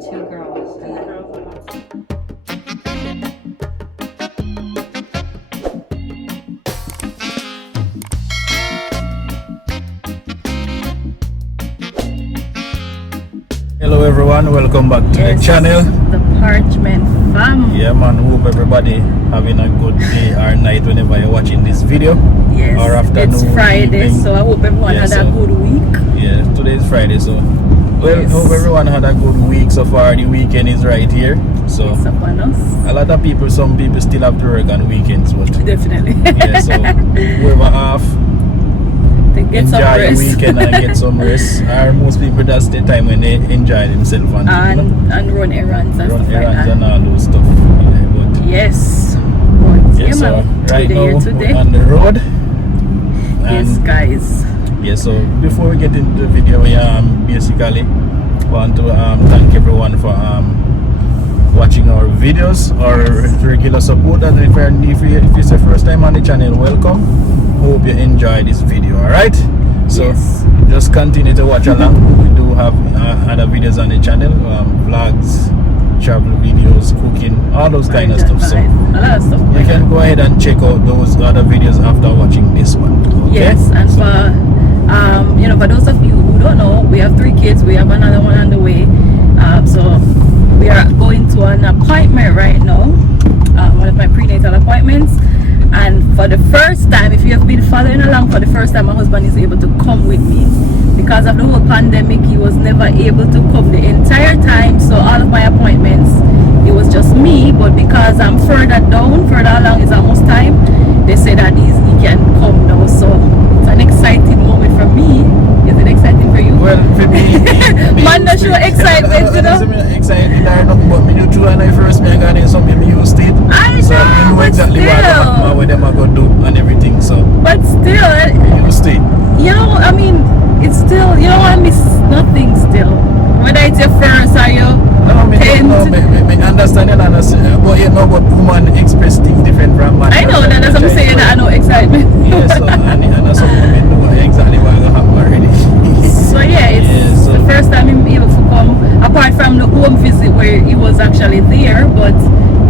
two girls. And then hello everyone, welcome back to the channel. The Parchment fam. Yeah man, hope everybody having a good day or night whenever you're watching this video. Yes, or afternoon, it's Friday, evening. so I hope everyone had a good week. Yeah, today is Friday, so well, hope everyone had a good week so far. The weekend is right here, so it's upon us. A lot of people, some people still have to work on weekends, but Definitely. yeah, so whoever off, get some enjoy rest. the weekend and get some rest. Or most people, that's the time when they enjoy themselves and run errands and run stuff errands like that. and all those stuff. Yeah, but yes, but yeah, so right now today. we're on the road. Yes, guys. Yeah, so before we get into the video, we basically want to thank everyone for watching our videos, our regular support, and if it's the first time on the channel, welcome. Hope you enjoy this video. Alright, so just continue to watch along. We do have other videos on the channel, vlogs, travel videos, cooking, all those kind of stuff. So a lot of stuff. You can go ahead and check out those other videos after watching this one. Okay? Yes, and for for those of you who don't know, we have 3 kids. We have another one on the way. So we are going to an appointment right now, one of my prenatal appointments. And for the first time, if you have been following along, for the first time my husband is able to come with me. Because of the whole pandemic, he was never able to come the entire time. So all of my appointments, it was just me. But because I'm further along is almost time, they say that he can come now. So it's an exciting moment for me. Is it exciting for you? Well, for me, man, not sure excitement, you know. Excited or nothing, but me do true and I first me got in something me used to it. So I know exactly what them are gonna do and everything. So but still, me used to it. You know, I mean, it's still, you don't want to miss nothing still. Whether it's your first or your me understand it, but you know, but woman express things different from man. I know that, that's what I'm saying, that I know excitement. Yeah, so and that's what women know exactly what will happen already. So yeah, it's the first time I'm able to come, apart from the home visit where he was actually there, but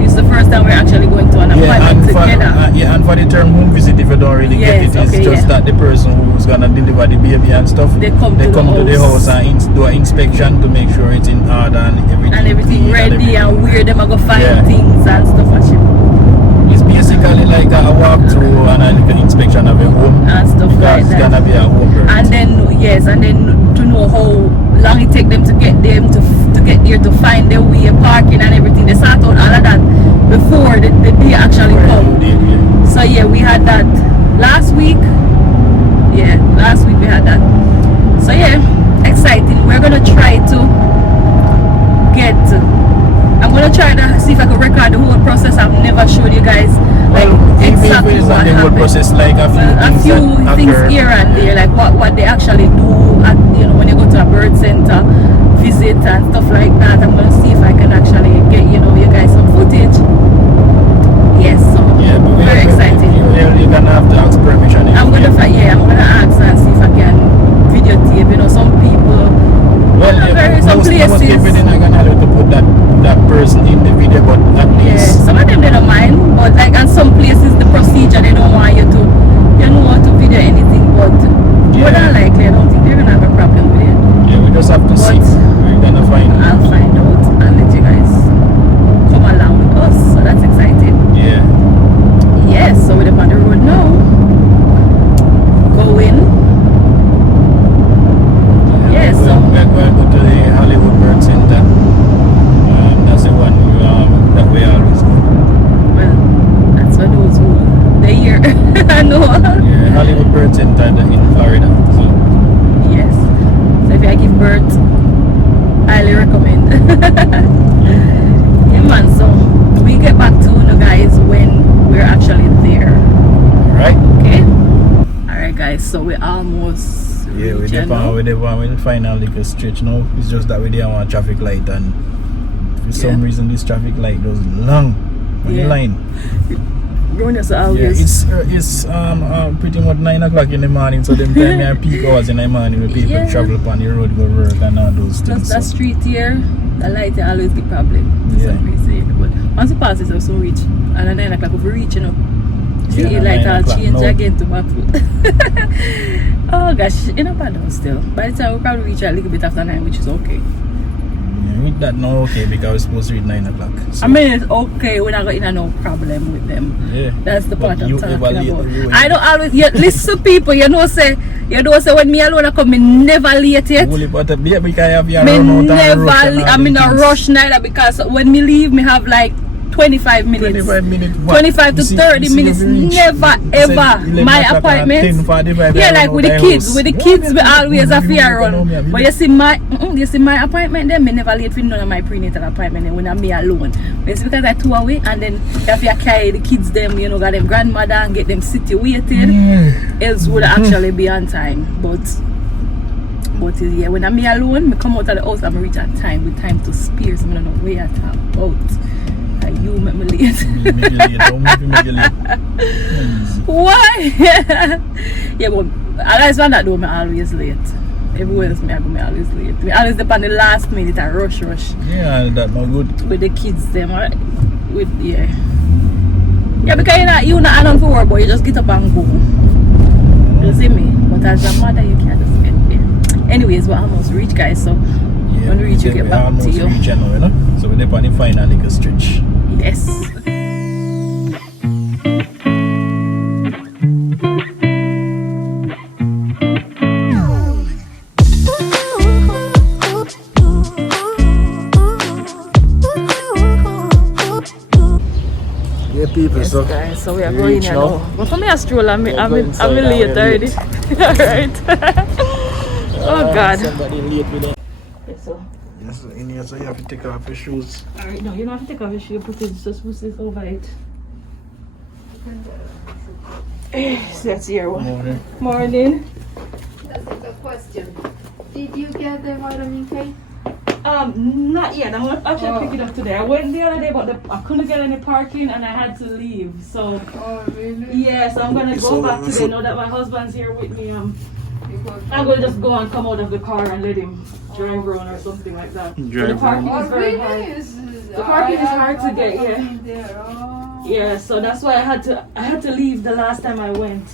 it's the first time we're actually going to an appointment together. And for the term home visit, if you don't really get it, it's just that the person who's gonna deliver the baby and stuff, they come to the house and do an inspection to make sure it's in order and everything ready and where them are gonna find things and stuff as you. It's basically like a walkthrough and an inspection of a home and stuff like that. It's gonna be a home birth. And then to know how long it take them to get there to find their way, parking and everything. They sort out all of that before the day actually come. So yeah, we had that last week. Yeah, last week we had that. So yeah, exciting. We're gonna try to I'm gonna try to see if I can record the whole process. I've never showed you guys exactly what happened. The whole process, like a few things here and there, like what they actually do at, when you go to a birth center visit and stuff like that. I'm gonna see if I can actually get you guys some footage. Yes, so very excited. You're gonna have to ask permission. I'm gonna ask and see if I can videotape. Some people. Some places. I'm gonna have to put that person in the video, but at least some of them they don't mind, but like and some places the procedure they don't want you to video anything, but more than likely I don't think they're gonna have a problem with it. Yeah, we just have to see. We're gonna find out. I'll find out and let you guys come along with us. So that's exciting. Yeah. Yes, so we're on the road now. Going. Yes, so we're going to go to the Hollywood Bird Center. That's the one that we always go. Well, that's for those who they hear. I know. Yeah, Hollywood Bird Center in Florida. So yes. So if I give birth, highly recommend. Yeah man, so we get back to you guys when we're actually there. Alright. Okay. Alright guys, so we're almost we the final little stretch now. It's just that we didn't want traffic light, and for some reason this traffic light goes long on the line. Growing us Yeah, always. it's pretty much 9 o'clock in the morning, so them time are peak hours in the morning when people travel upon the road go work and all those Plus things. that street here, the light here always the problem. For some reason. But once you pass it, so reach. And at 9 o'clock, we reach, you know. See, the light all change again to back foot. Oh gosh, you know, bad though still. By the time we probably reach a little bit after 9, which is okay. Yeah, with that no okay because we're supposed to reach 9 o'clock. So. I mean, it's okay. We're not going to have no problem with them. Yeah. That's the part I'm talking about. Late, I don't always listen to people, you know say when me alone I come, me never late yet. Me never I'm in a rush neither because when me leave me have like 25 minutes. 25 to 30 minutes. Never ever. My appointment. Yeah, like with the kids. With the kids, we always have fear run. But you see my appointment then, me never late for none of my prenatal appointment when I'm me alone. But it's because I 2 away and then you have to carry the kids them, you know, got them grandmother and get them situated. Else would actually be on time. But yeah, when I'm me alone, me come out of the house and I reach at time with time to spare, so I don't know where I talk about. You make me late. Make you late. Why? Yeah, but I always find that though, I'm always late. Everywhere else, I'm always late. I always depend on the last minute, I rush. Yeah, that's not good. With the kids, them, right? Yeah, because you're not on for work, but you just get up and go. You see me? But as a mother, you can't just get there. Anyways, we're almost reached, guys, so when we reach, you get back to you. Reach now, you know? So we're on the final little stretch. Yes. Yeah, people, Yes, so guys, so we are going now. But for me, a stroll, I'm late already. Alright. Oh God. Somebody late with them. Yes, so. Yes, in here, so you have to take off your shoes. Alright, no, you don't have to take off your shoe, just put this over it. So that's here one. Morning. That's a good question. Did you get the vitamin K? Not yet. I'm gonna actually pick it up today. I went the other day, but I couldn't get any parking and I had to leave. So really? yeah, so I'm gonna go back today. Now that my husband's here with me, I'm gonna just go and come out of the car and let him drive around or something like that. The parking is very hard. The parking is hard to get. Yeah. Yeah. So that's why I had to leave the last time I went.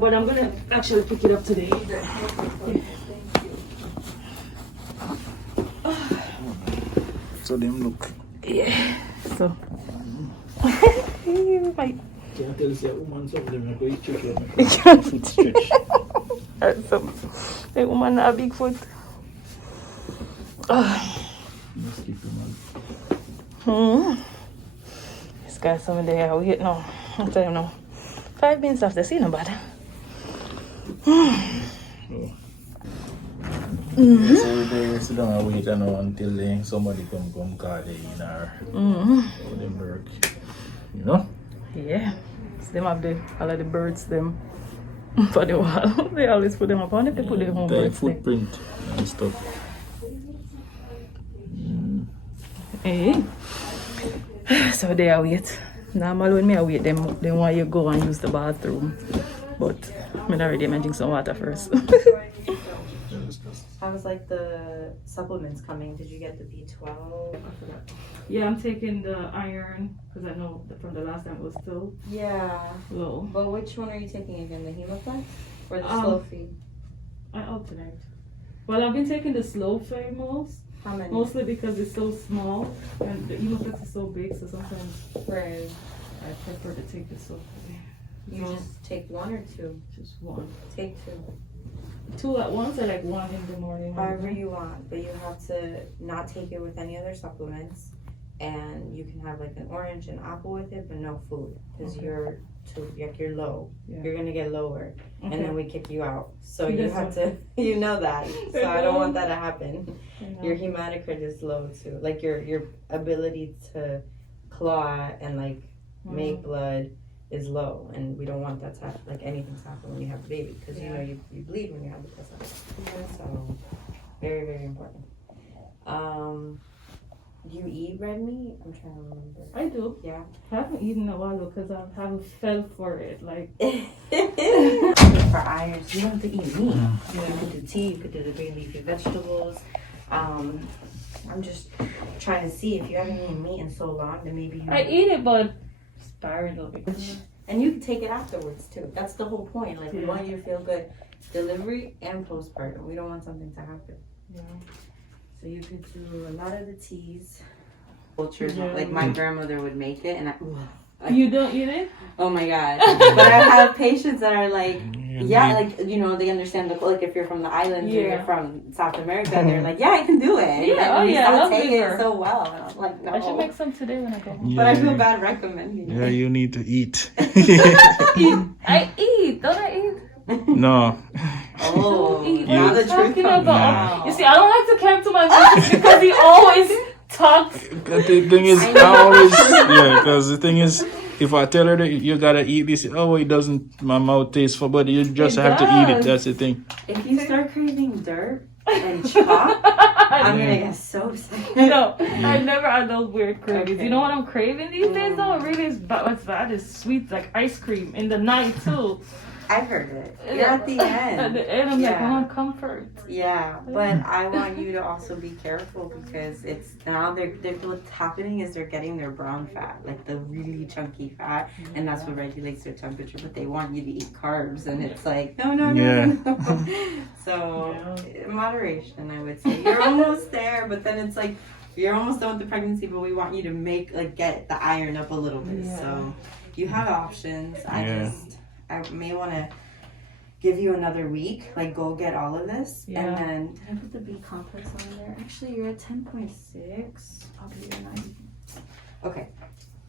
But I'm gonna actually pick it up today. So them look. Yeah. So. Can't tell say a woman something like you check your foot stretch. The woman have a big foot. Just keep your man. This guy's somewhere there. Wait now. I'll tell you now. 5 minutes after, see nobody. Yes, every day we sit down and wait until somebody come call they in our them work. You know? Yeah. So them have all of the birds them for the wall. They always put them up on it, they put their home The birds footprint and stuff. Hey. So they are wait. Normally when I wait, them they want you go and use the bathroom. But I'm already drink some water first. How's like the supplements coming? Did you get the B12? Yeah, I'm taking the iron because I know that from the last time it was still low. But which one are you taking again? The Hemoplex or the slow feed? I alternate. Well, I've been taking the slow feed How many? mostly because it's so small and the Hemoplex is so big, so sometimes Right. I prefer to take the slow feed. You just take one or two? Just one. Take two. 2 at once or like 1 in the morning? However you want, but you have to not take it with any other supplements, and you can have like an orange and apple with it, but no food because you're low. Yeah. You're gonna get lower, and then we kick you out. So He you does have to, you know that. So I don't want that to happen. Your hematocrit is low too, like your ability to claw and like make blood is low, and we don't want that to happen, like anything to happen when you have a baby, because you know you bleed when you have the placenta. So very, very important. Do you eat red meat? I'm trying to remember. I do. Yeah. I haven't eaten in a while because I haven't fell for it. Like, For irons, you don't have to eat meat. yeah. You could do tea, you could do the green leafy vegetables. I'm just trying to see if you haven't eaten meat in so long, then maybe you... I eat it, but sparingly. And you can take it afterwards too. That's the whole point. Like, we want you to feel good. Delivery and postpartum. We don't want something to happen. Yeah. So you could do a lot of the teas. Cultures, Yeah. like my grandmother would make it, and You don't eat it? oh my god! But I have patients that are like, yeah, like you know, they understand the like if you're from the islands or Yeah. you're from South America, they're like, yeah, I can do it. Yeah, and oh yeah, I love take liver. it so well. And I'm like, no. I should make some today when I go home. But I feel bad recommending Yeah, it. you need to eat. I eat, don't I eat? No. Oh, Eat. You- What now are the you truth talking comes about? out. You see, I don't like to come to my business because he always talks. The thing is, I always, because the thing is, if I tell her that you gotta eat this, oh, it doesn't, my mouth tastes full, but you just It have to eat it. does. That's the thing. If you start craving dirt and chalk, I'm gonna get so sick. No, I never had those weird cravings. Okay. You know what I'm craving these days though? It really is what's bad is sweets like ice cream in the night too. I've heard it. You're at the At end. the end, I'm like, Yeah. I want comfort. Yeah, but I want you to also be careful because it's now they're what's happening is they're getting their brown fat, like the really chunky fat, and that's what regulates their temperature. But they want you to eat carbs, and it's like no. So moderation, I would say. You're almost there, but then it's like you're almost done with the pregnancy, but we want you to get the iron up a little bit. Yeah. So you have options. Yeah. I may want to give you another week, like go get all of this, Yeah. and then did I put the B complex on there? Actually, you're at 10.6. I'll give you a 9. Okay,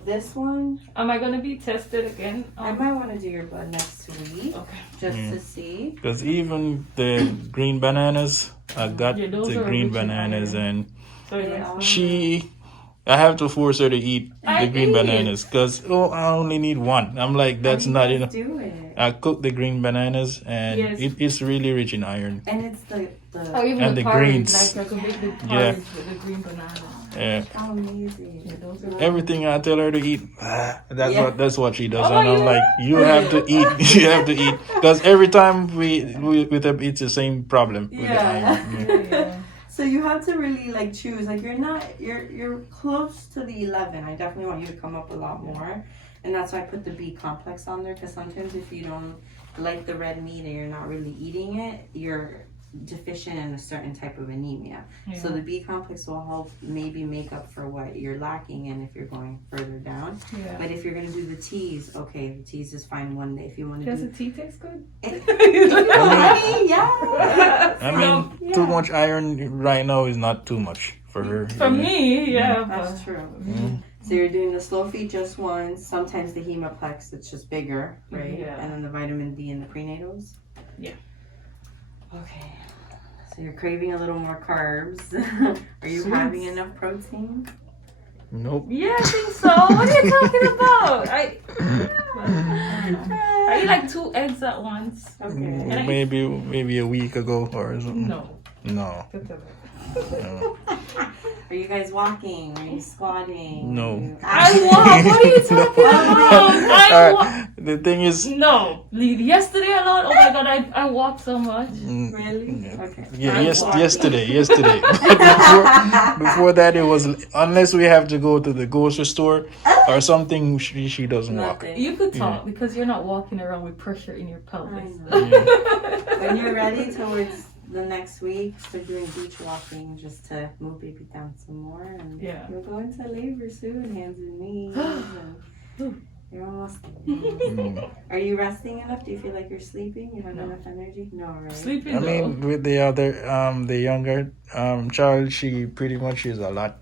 this one Am I gonna be tested again? I might want to do your blood next week, Okay. just to see. Because even the green bananas, I got Yeah, those the are green rich in bananas, iron. and So Yeah. I have to force her to eat I the green eat. bananas because I only need one. I'm like, that's not enough. Do it, I cook the green bananas, and Yes. it's really rich in iron. and it's the Or even And the the porridge, greens. like I could make the porridge Yeah. with the green banana. Yeah. amazing. Yeah, those are Everything I tell her to eat, Yeah. that's what she does, Oh, and I'm yeah. like, you have to eat, you have to eat, because every time we with them, it's the same problem with the Yeah. iron. Yeah. Yeah. So you have to really like choose. Like you're close to the 11. I definitely want you to come up a lot more, and that's why I put the B complex on there. Because sometimes if you don't like the red meat and you're not really eating it, you're deficient in a certain type of anemia. So the B complex will help maybe make up for what you're lacking in if you're going further down. Yeah. But if you're gonna do the teas, okay, the teas is fine one day. If you want to Does do the tea taste good? yeah. I mean, too much iron right now is not too much for her. For me, yeah. That's but- true. So you're doing the slow feed just once, sometimes the hemoplex, it's just bigger, right? Yeah. And then the vitamin D and the prenatals? Yeah. Okay. So you're craving a little more carbs. Are you Sweets. having enough protein? Nope. Yeah, I think so. What are you talking about? I eat like 2 eggs at once. Okay. Maybe a week ago or something. No. No. No. Are you guys walking? Are you squatting? No. Are you I walk. What are you talking about? I walk. The thing is, No. Yesterday alone, oh my god, I walked so much. Really? Okay. yeah, I walk. yesterday. But before that, it was unless we have to go to the grocery store or something. She doesn't walk. Nothing. You could talk because you're not walking around with pressure in your pelvis. I know. When you're ready towards the next week, start doing beach walking just to move baby down some more. And Yeah. you'll go into labor soon, hands and knees. And you're almost there. Are you resting enough? Do you feel like you're sleeping? You have No. enough energy? No, right? Sleeping I mean, with the other, the younger child, she pretty much is a lot.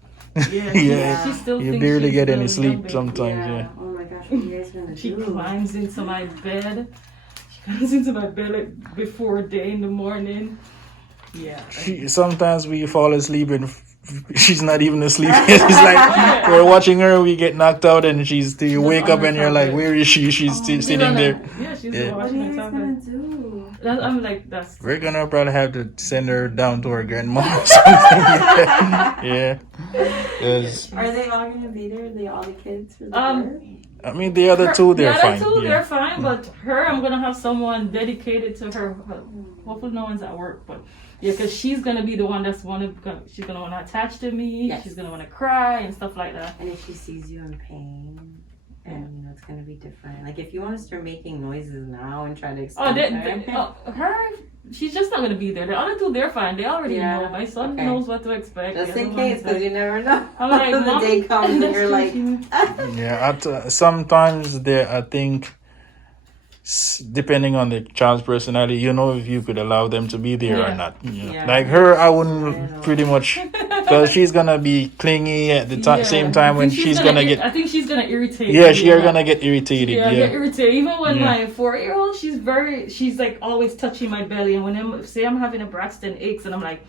Yeah, Yeah. she still You thinks barely she's get any still young sleep baby. sometimes. Yeah. Oh my gosh, what are you guys gonna She do? climbs into my bed. She comes into my bed like before day in the morning. Yeah. Sometimes we fall asleep and she's not even asleep. It's like we're watching her, we get knocked out, and you wake up and you're like, where is she? She's still sitting there. Yeah, she's Yeah. What are watching you the guys tablet. gonna do? I'm like, that's. We're gonna probably have to send her down to her grandma or something. Yeah. 'Cause, Are they all gonna be there? They all the kids for the birth? I mean, the other two, they're the fine. other two, Yeah. they're fine, but her, I'm gonna have someone dedicated to her. Hopefully, no one's at work, but yeah, because she's gonna be the one she's gonna want to attach to me. Yes. She's gonna want to cry and stuff like that. And if she sees you in pain, and you know it's gonna be different. Like if you want to start making noises now and try to explain Her, she's just not gonna be there. The other two, they're fine. They already Yeah, know. My son okay. knows what to expect. just in Everyone's case, because you never know. I'm like, the Mommy, day comes and that's you're true, like, Yeah, sometimes I think, depending on the child's personality, you know, if you could allow them to be there or Yeah. not. Yeah. Like her, I I wouldn't know. pretty much, because she's gonna be clingy at the same time when she's gonna get. I think she's gonna irritate. Yeah, me. she's gonna get irritated. Yeah, Yeah, get irritated. Even when Yeah. my 4-year-old, she's like always touching my belly, and when I'm having a Braxton aches, and I'm like,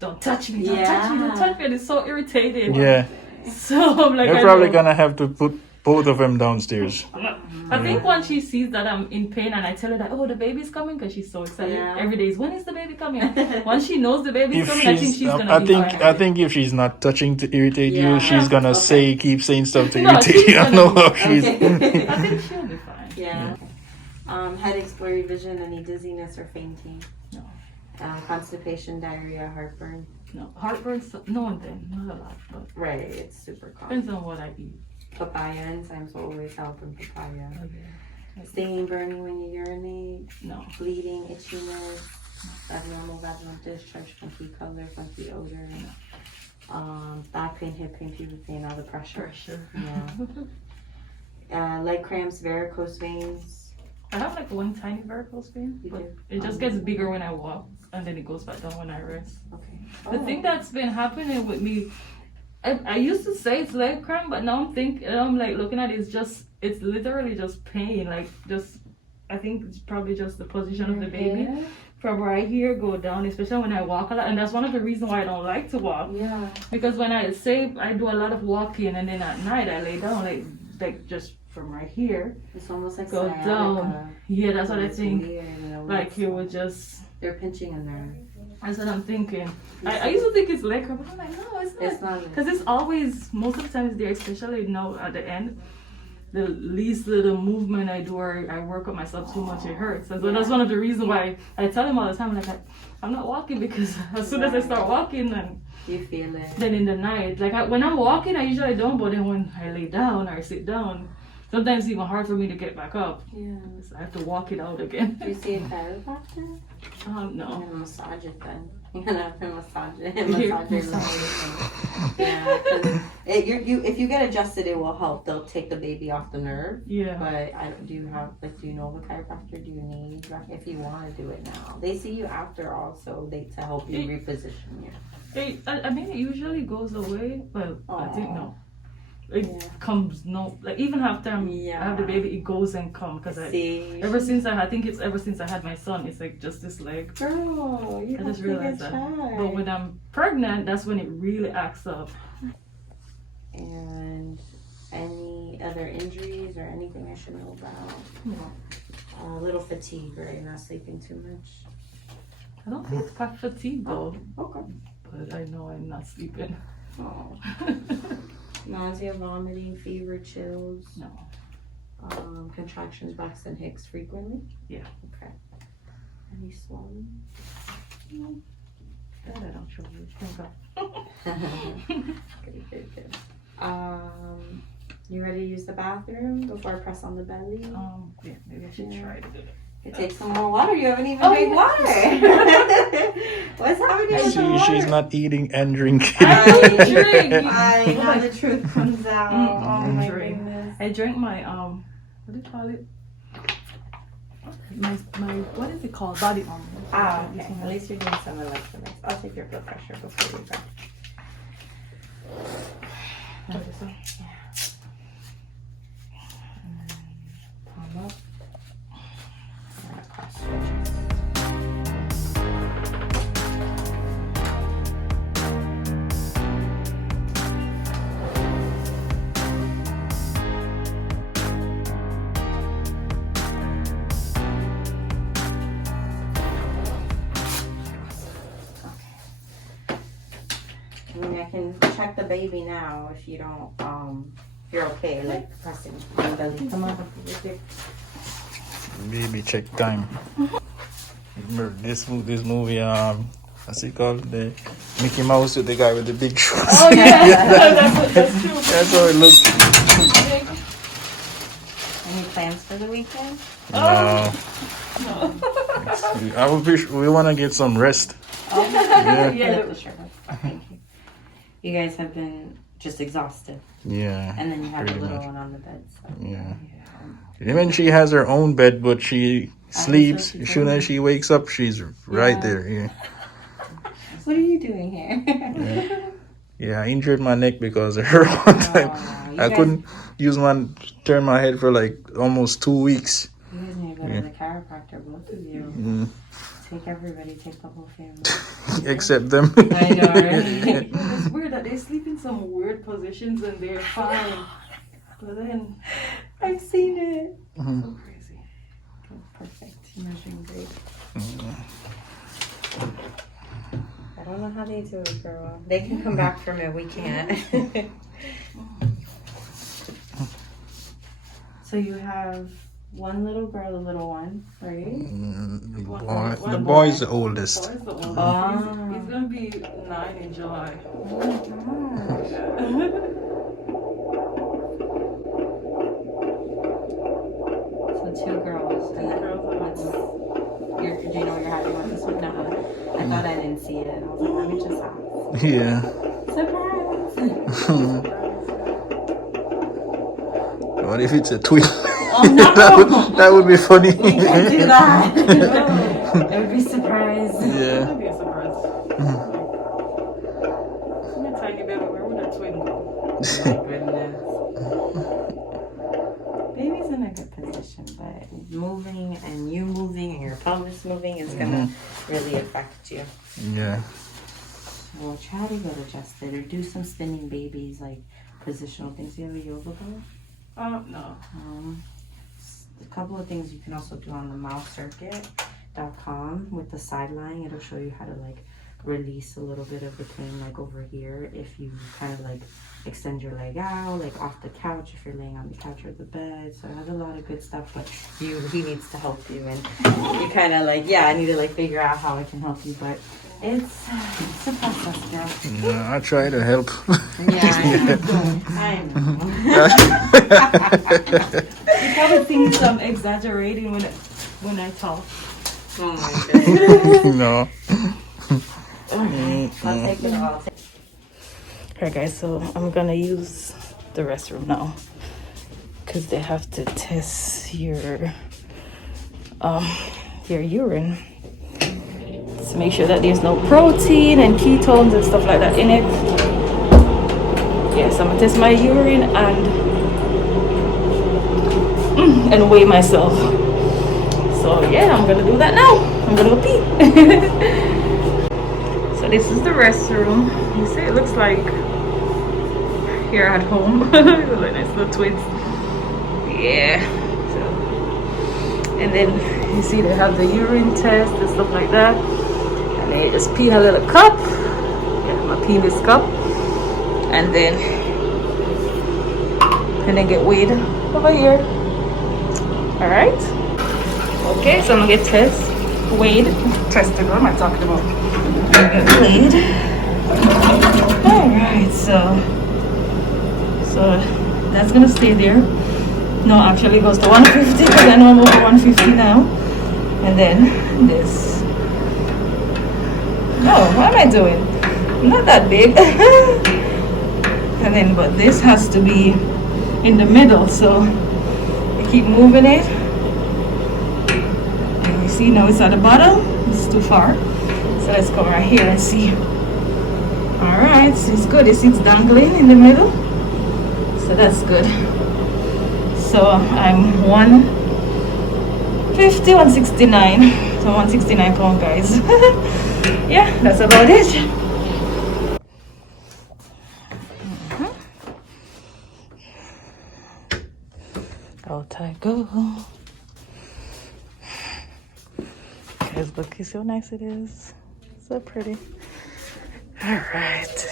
don't touch me, don't touch me, don't touch me, and it's so irritating. yeah. So I'm like, You're probably gonna have to put both of them downstairs. I think once she sees that I'm in pain and I tell her that, oh, the baby's coming, because she's so excited Yeah. every day. When is the baby coming? Once she knows the baby's If coming, I think she's gonna be fine. I think if she's not touching to irritate Yeah. you, she's gonna Okay. keep saying stuff to No, irritate she's you. I gonna know be- how she's. Okay. I think she'll be fine. yeah. Headaches, blurry vision, any dizziness or fainting? No. Constipation, diarrhea, heartburn. No, heartburn, no one thing, not a lot, but Right, it's super common. depends on what I eat. Papaya, enzymes will always help in papaya. Okay. Stinging, burning when you urinate, No. bleeding, itchiness, abnormal vaginal discharge, funky color, funky odor, back pain, hip pain, pubic pain, all the pressure. Pressure. Yeah. Leg cramps, varicose veins. I have like one tiny varicose vein, You but do? it just gets bigger when I walk, and then it goes back down when I rest. Okay. The thing that's been happening with me, I used to say it's leg cramp, but now I'm like looking at it, it's literally just pain, like I think it's probably just the position of the baby from right here go down, especially when I walk a lot, and that's one of the reasons why I don't like to walk. Yeah. Because when I do a lot of walking, and then at night I lay down like just from right here. It's almost like Go sciatica. down. Yeah, that's what I It's think. weird, you know, Like it's- it would just. They're pinching in there. That's what I'm thinking. I used to think it's leg cramp, but I'm like, no, it's not. It's not. Because it's always, most of the time it's there, especially now at the end. The least little movement I do, or I work on myself too much, it hurts. And so that's one of the reasons why I tell him all the time, like, I'm not walking, because as soon as I start walking, You feel it. then in the night, like when I'm walking, I usually don't, but then when I lay down or I sit down, sometimes it's even hard for me to get back up. Yeah. So I have to walk it out again. Do you see a chiropractor? No. You're gonna massage it then. You're gonna have to massage it. Here, Massage your massage. legs. Yeah. 'Cause if you get adjusted, it will help. They'll take the baby off the nerve. Yeah. But do you know of a chiropractor? Do you need, if you want to do it now? They see you after also, to help you reposition you. I mean, it usually goes away, but I think no. It Yeah. comes even after I have the baby, it goes and comes, because See? ever since I had my son, it's like just this leg. Girl, you I have just to realized get that. checked. But when I'm pregnant, that's when it really acts up. And any other injuries or anything I should know about? No. A little fatigue, right? Not sleeping too much. I don't feel quite fatigued though, Okay. but I know I'm not sleeping. Oh. Nausea, vomiting, fever, chills. No. Contractions, Braxton Hicks frequently. Yeah. Okay. Any swelling? That I don't show you. Thank God. Good. You ready to use the bathroom before I press on the belly? Yeah, maybe I should try to do it. You take some more water. You haven't even Oh, drank yeah. water. What's happening with the See, water? she's not eating and drinking. I don't drink. Now the truth comes out. Oh my Drink. goodness. I drank my what do you call it? My what is it called? Body armor. Okay. At least you're doing some electrolytes. I'll take your blood pressure before we go. Palm up. I'm gonna cross your chest. I mean, I can check the baby now if you don't, if you're okay, like pressing the belly. Come on. Baby check time. Remember this movie, what's it called? The Mickey Mouse with the guy with the big shoes. Oh yeah, that's true. That's how it looked. Any plans for the weekend? No. We want to get some rest. Oh, Yeah. Sure. Thank you. You guys have been just exhausted. Yeah. And then you have a pretty little much. one on the bed. So. Yeah. Even she has her own bed, but she sleeps. As soon as she wakes up, she's right there. Yeah. What are you doing here? Yeah, I injured my neck because of her one time. I couldn't turn my head for like almost 2 weeks. You guys need to go to the chiropractor, both of you. Take everybody, take the whole family. Except them. I know, right? It's weird that they sleep in some weird positions and they're fine. But then I've seen it. so crazy. Perfect. You're doing great. I don't know how they do it, girl. They can come back from it. We can't. So you have one little girl, a little one, right? The boy's the oldest. Boy's the oldest. Oh. He's gonna be 9 in July. So 2 girls. And then what's, do you know what you're having with this one? No. I thought I didn't see it. I was like, let me just ask. Yeah. Surprise! What if it's a twin? Oh no! that would be funny. We can't do that. It would be surprise. Yeah. That'd be a surprise. I'm a tiny baby. Where would a twin go? Oh my goodness. Baby's in a good position, but moving and you moving and your pelvis moving is gonna really affect you. Yeah. So try to get adjusted or do some spinning babies, like positional things. Do you have a yoga ball? No. A couple of things you can also do on the mousecircuit.com with the side lying. It'll show you how to like release a little bit of the pain like over here if you kind of like extend your leg out, like off the couch if you're laying on the couch or the bed. So I have a lot of good stuff, but he needs to help you, and you kind of like, I need to like figure out how I can help you, but it's a process, girl. Yeah, I try to help. Yeah, I know. You probably think I'm exaggerating when I talk. Oh my goodness. No. I'll take it all. Alright guys, so I'm gonna use the restroom now because they have to test your urine to make sure that there's no protein and ketones and stuff like that in it. Yes, I'm gonna test my urine and weigh myself. So yeah, I'm gonna do that now. I'm gonna go pee. So this is the restroom. You see, it looks like here at home. Like nice little twins. Yeah. So, and then you see they have the urine test and stuff like that. And they just pee in a little cup. Yeah, I'm gonna pee in this cup. And then get weighed over here. Alright. Okay, so I'm gonna get weighed. Tested, what am I talking about? Weighed. Alright, so that's gonna stay there. No, actually it goes to 150 because I know I'm over 150 now. And then this. No, what am I doing? Not that big. And then, but this has to be in the middle, so I keep moving it. And you see now it's at the bottom. It's too far. So let's go right here and see. Alright, so it's good. It's dangling in the middle. So that's good. So I'm 150, 169. So 169 pound, guys. Yeah, that's about it. Out I go. Guys, look, you see how nice it is. So pretty. All right.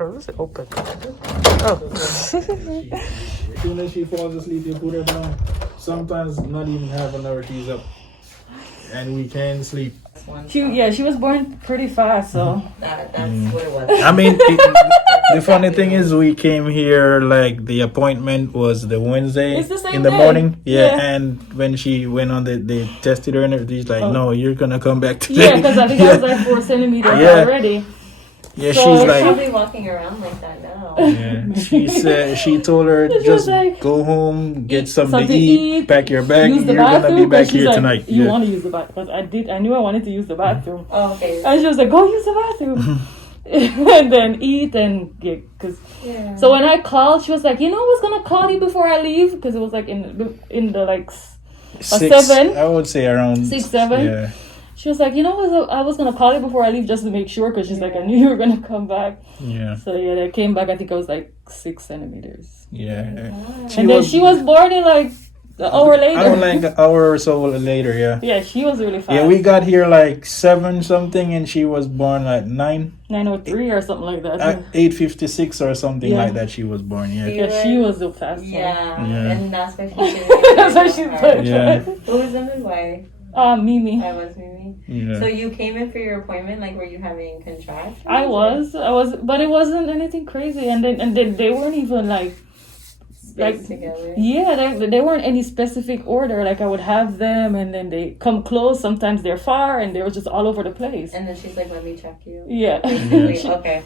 Oh, is it open? As soon as she falls asleep, you put her down. Sometimes not even half an hour she's up. And we can sleep. She was born pretty fast, so That's what it was. I mean, the funny thing is we came here, like, the appointment was the Wednesday It's the same in the day. morning. Yeah. And when she went on, they tested her and everything. She's like, no, you're going to come back today. yeah, because I think I was like 4 centimeters Yeah. already. Yeah, So she's it's like, Probably walking around like that now. yeah. She said, she told her, She was just like, go home, get something something to to eat, eat, pack your bag. use the You're going to bathroom. be back But she's here like, tonight. you Yeah. want to use the bathroom? Because I knew I wanted to use the bathroom. Oh, okay. And she was like, go use the bathroom. And then eat and get, cause. Yeah. So when I called, she was like, you know, I was gonna call you before I leave, because it was like in the like 7. I would say around 6, 7. Yeah. She was like, you know, I was gonna call you before I leave just to make sure, because she's like, I knew you were gonna come back. Yeah. So yeah, they came back. I think I was like 6 centimeters. Yeah. And then she was born in like an hour later. I don't like an hour or so later, yeah. Yeah, she was really fast. Yeah, we got here like 7 something and she was born like 9:03 or something like that. 8:56 or something Yeah. like that she was born, yeah. Yeah, she was the fast one. Yeah. Yeah. And that's why she That's why she's good. Yeah. Who was the midwife? Mimi. I was Mimi. Yeah. So you came in for your appointment, like, were you having contractions? I was, but it wasn't anything crazy. And then they weren't even like Together. yeah, they weren't any specific order. Like I would have them, and then they come close. Sometimes they're far, and they were just all over the place. And then she's like, let me check you. Yeah. Basically, okay.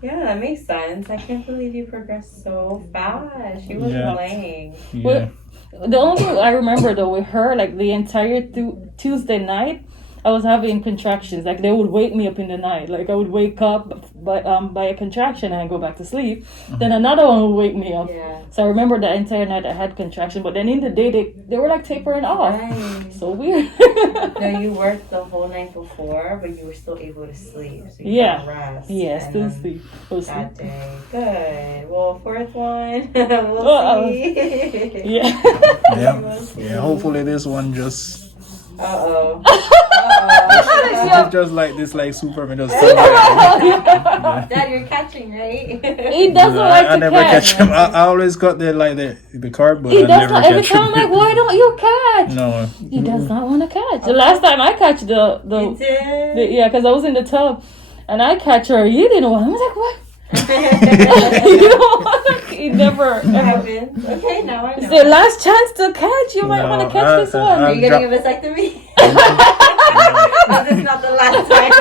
Yeah, that makes sense. I can't believe you progressed so fast. She wasn't Yeah. playing. Yeah. The only thing I remember though with her, like the entire Tuesday night, I was having contractions. Like they would wake me up in the night. Like I would wake up by a contraction and I go back to sleep. Then another one would wake me up. Yeah. So I remember that entire night I had contraction. But then in the day they were like tapering off. Right. So weird. No, you worked the whole night before, but you were still able to sleep. So you Yeah. got rest. Yeah, And still then sleep. Still sleep. that day. Good. Well, 4th one. We'll Uh-oh. see. Yeah. Yeah. Yeah, hopefully this one just Uh-oh. it's just like this, like Superman just Dad, you're catching, right? He doesn't like I to never catch. catch him. I always got the card, but He I does never not. Every catch time I'm like, him. why don't you catch? No. He does not want to catch. The last time I catch You the did? yeah, because I was in the tub and I catch her. You didn't want. I was like, what? What You don't want to. He never. ever. happened? Okay, now I It's know. the last chance to catch. You might want to catch this one. Are you getting a vasectomy? Oh, this is not the last time.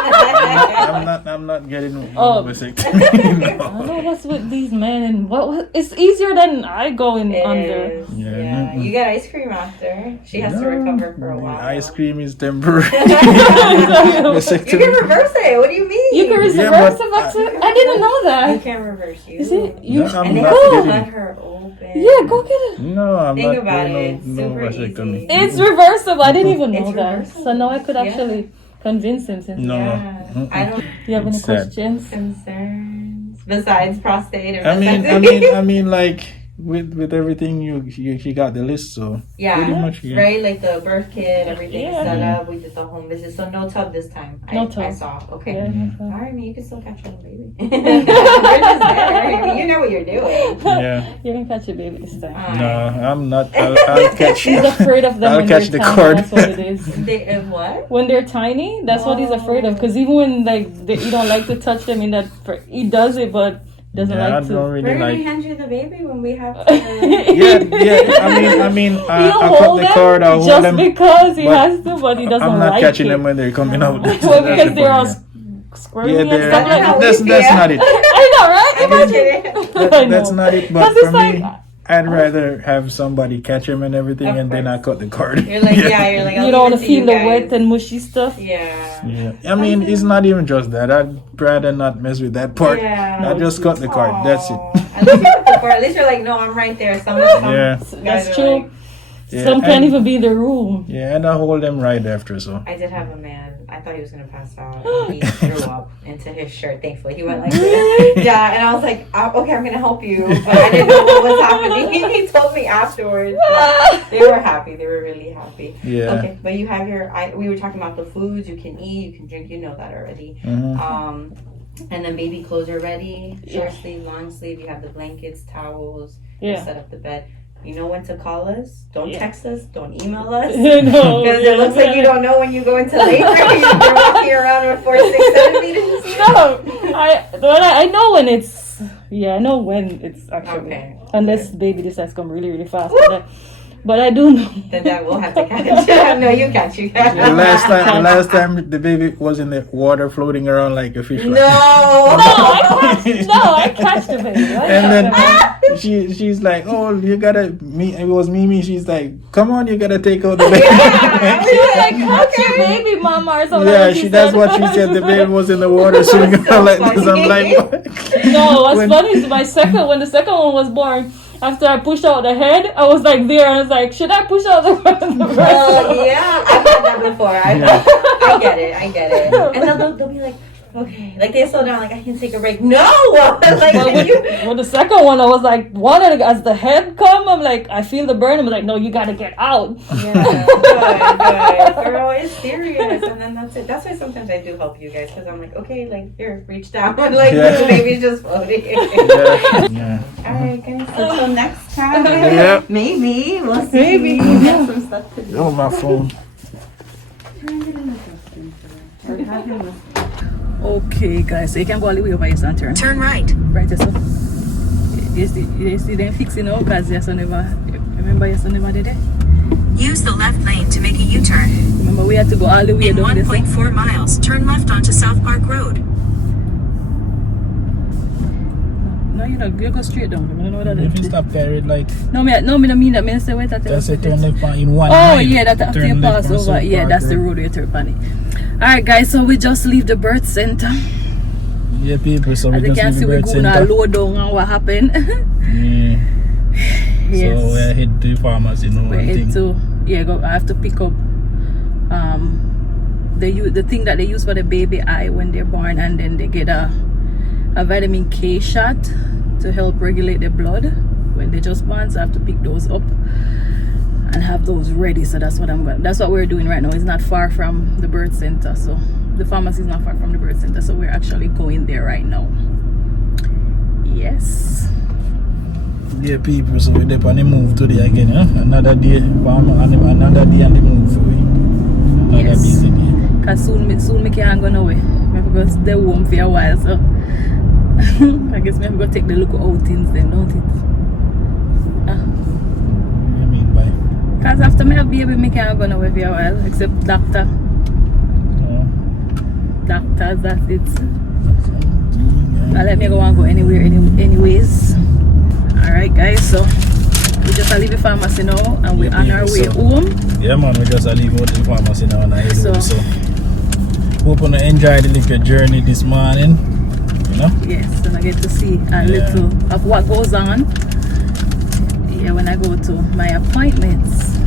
I'm not getting Oh. vasectomy. I don't know what's with these men and what it's easier than I going It under. is. Yeah. Yeah. You get ice cream after. She has to recover for a while. Ice cream is temporary. You Vasectomy. can reverse it. What do you mean? You can reverse Yeah, it but back to. I didn't know You that. can't reverse you. Is it you? No, I'm And they not have to getting cut it. her open. Yeah, go get it. No, I'm Think not about doing it. It's no super vasectomy. easy. It's reversible. I didn't even know It's that. reversible. So now I could Yeah. actually convince him. Since No. Yeah. I don't Do you have any It's sad. questions? concerns besides prostate and I vasectomy. mean, like with everything you got the list, so Yeah, pretty much, yeah. right? Like the birth kit, everything Yeah. set up. We did the home visit, so no tub this time. No I tub. saw. Okay. Yeah, no problem. All right, I mean, you can still catch your own baby. You're just there. You know what you're doing. Yeah. You can catch a baby this time. No, I'm not. I'll catch. He's afraid of them I'll when catch they're the tiny. cord. That's what it is. They, what? When they're tiny, that's what he's afraid of. Because even when like you don't like to touch them in that, he does it, but doesn't Yeah, I like don't to. We're really gonna like. hand you the baby when we have to. Yeah. I mean, He'll I'll cut hold the them cord. I'll hold just them. because he but has to, but he doesn't I'm not like catching it. them when they're coming out. That's Well, the because they're all point, squirming yeah, and they're, stuff like that. that's not it. I know, right? I'm just kidding. I know. That's not it. But 'Cause it's for me, like- I'd rather have somebody catch him and everything, Of and then I course. cut the cord. You're like, yeah, you're like, I'll You don't want leave to it you feel the guys. wet and mushy stuff. Yeah. Yeah, I mean, it's not even just that. I'd rather not mess with that part. Yeah. I just cut the cord. That's it. Aw. At least you cut the cord. At least you're like, no, I'm right there. Some Yeah. guys That's are true. like, Yeah, Some can't and- even be in the room. Yeah, and I hold them right after, so. I did have a man. I thought he was gonna pass out. He threw up into his shirt. Thankfully, he went like this. Yeah, and I was like, okay, I'm gonna help you, but I didn't know what was happening. He told me afterwards. They were happy. They were really happy. Yeah. Okay, but you have your. We were talking about the foods you can eat, you can drink. You know that already. Mhm. And then baby clothes are ready. Short sleeve, long sleeve. You have the blankets, towels. You Yeah. set up the bed. You know when to call us. Don't Yeah. text us. Don't email us. No, Because it looks like you don't know when you go into labor. You're walking around with 4, 6 centimeters. No, I know when it's. Yeah, I know when it's actually. Okay. Unless baby decides to come really, really fast. But I do know. Then that will have to catch. No, you catch. You catch. The last time the baby was in the water floating around like a fish. No. I catch the baby. And then she's like, oh, you gotta me. It was Mimi. She's like, come on, you gotta take out the baby. like, catch your baby, mama, or something. Yeah, like that's what she said. The baby was in the water swimming around like this. I'm like, No, what's funny is when the second one was born. After I pushed out the head, I was like there, and I was like, should I push out the first one? Yeah, I've had that before. I get it. And they'll be like, okay, like they slow down, like I can take a break. No, like With the second one, I was like, as the head come, I'm like, I feel the burn. I'm like, no, you gotta get out. Yeah, good. Girl, it's serious, and then that's it. That's why sometimes I do help you guys because I'm like, okay, like here, reach down, like the baby's just floating. yeah. All right, guys. Until next time. Yeah. Maybe we'll see. Maybe we have some stuff to do. Oh, my phone. Okay, guys, so you can go all the way over here and turn. Turn right. Right, so you see them fixing now because your son never. Remember, your son never did it. Use the left lane to make a U-turn. Remember, we had to go all the way In down this. 1.4 miles, turn left onto South Park Road. No, you go straight down. I don't know what that If you is. stop there, like, No, me don't mean that. Me say wait at just say turn left in 1 Oh mile. yeah, that after you Turn left pass on over. South Yeah, Park that's the Road. road you turn on it. Alright guys, so we just leave the birth center. Yeah, people, so we As you just can leave see, the we bird go now center. low down and what happened. Yeah. Yes. So we're head to the pharmacy, you know, We're one thing. into I have to pick up the thing that they use for the baby eye when they're born, and then they get a vitamin K shot to help regulate the blood when they just born. So I have to pick those up and have those ready. So that's what we're doing right now. It's not far from the birth center, so the pharmacy is not far from the birth center, so we're actually going there right now. Yes. Yeah, people, so we're on the move today again, another day, another day on the move for we. Another Yes. busy day. Cause soon me can't go nowhere. I have to go stay home for a while, so I guess me have to go take the look outings then, don't it? What do you mean by? Cause after me have baby, me can't go nowhere for a while, except doctors, that's it. Now let me go and go anywhere anyways. Alright guys, so we just leave the pharmacy now and we're on our way home. Yeah man, we just leave out the pharmacy now and I head home, So- so hope you enjoy the little journey this morning, you know? Yes, and I get to see a little of what goes on. Yeah, when I go to my appointments.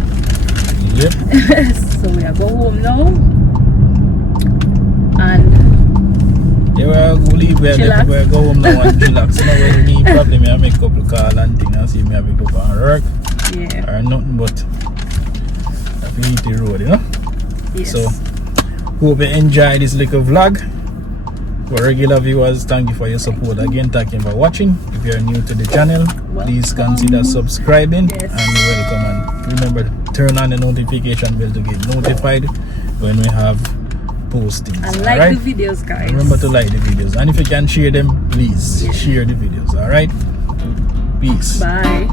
Yep. So we are go home now. And Yeah, we'll leave where Chillax. we go home now and chillax. You know, when we need problem, I make a couple calls and things and see me have to go for work yeah, or nothing but I have to hit the road, you know? yes. So, hope you enjoy this little vlog. For regular viewers, thank you for your support again. Thank you for watching. If you are new to the channel, please consider subscribing Yes. and welcome. And remember to turn on the notification bell to get notified when we have postings. And like alright? the videos, guys. Remember to like the videos, and if you can share them, please share the videos. All right. Peace. Bye.